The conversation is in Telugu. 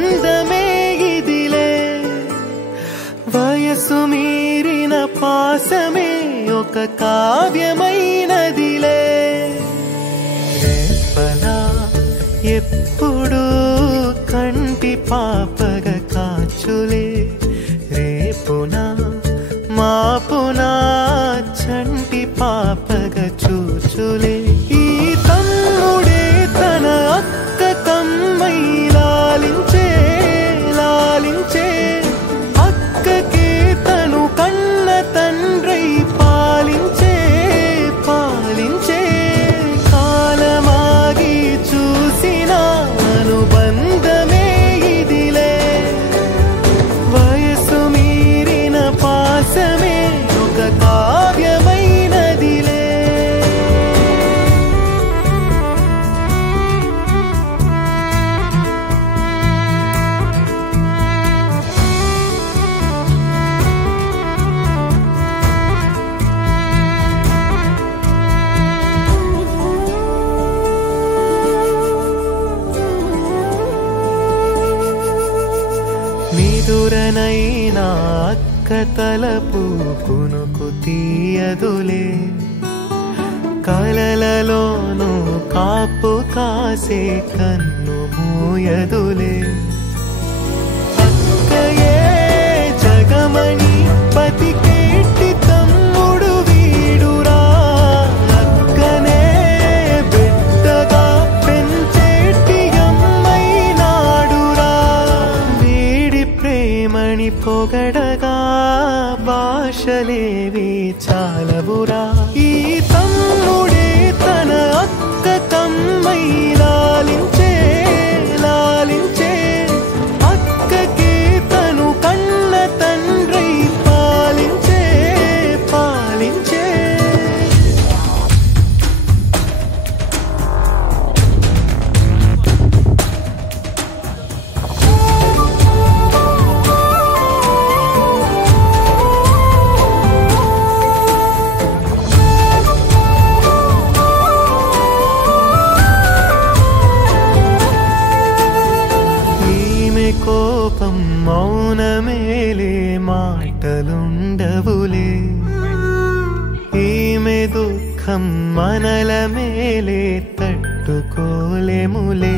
అనుబంధమే ఇదిలే వయసు మీరిన పాసమే ఒక కావ్యమైనదిలే రేపనా ఎప్పుడు కంటి పాపగా కాచులే రేపునా మాపునా చంటి పాపగా చూచులే ఈ తమ్ముడే తన అక్క కమ్మై లాలించే లాలించే అక్కకే తను కన్న తండ్రై పాలించే పాలించే కాలమాగి చూసిన అనుబంధమే ఇదిలే వయసు మీరిన పాసమే ఒక కావ్యమైనదిలే నిదురనైనా అక్క తలపు కునుకు తీయదులే కలలలోనూ కాపు కాసే కన్ను మూయదులే అక్కయే జగమణి పతికేటి తమ్ముడు వీడురా అక్కనే బిడ్డగా పెంచేటి అమ్మైనాడురా వీడి ప్రేమని పొగడగా భాషలేవి చాలవురా ఈ తమ్ముడే తన అక్క కమ్మై లాలించే లాలించే అక్కకే తను కన్న తండ్రై పాలించే పాలించే కోపం మౌనమేలే మాటలుండవులే ఈమె దుఃఖం మనల మేలే తట్టుకోలేములే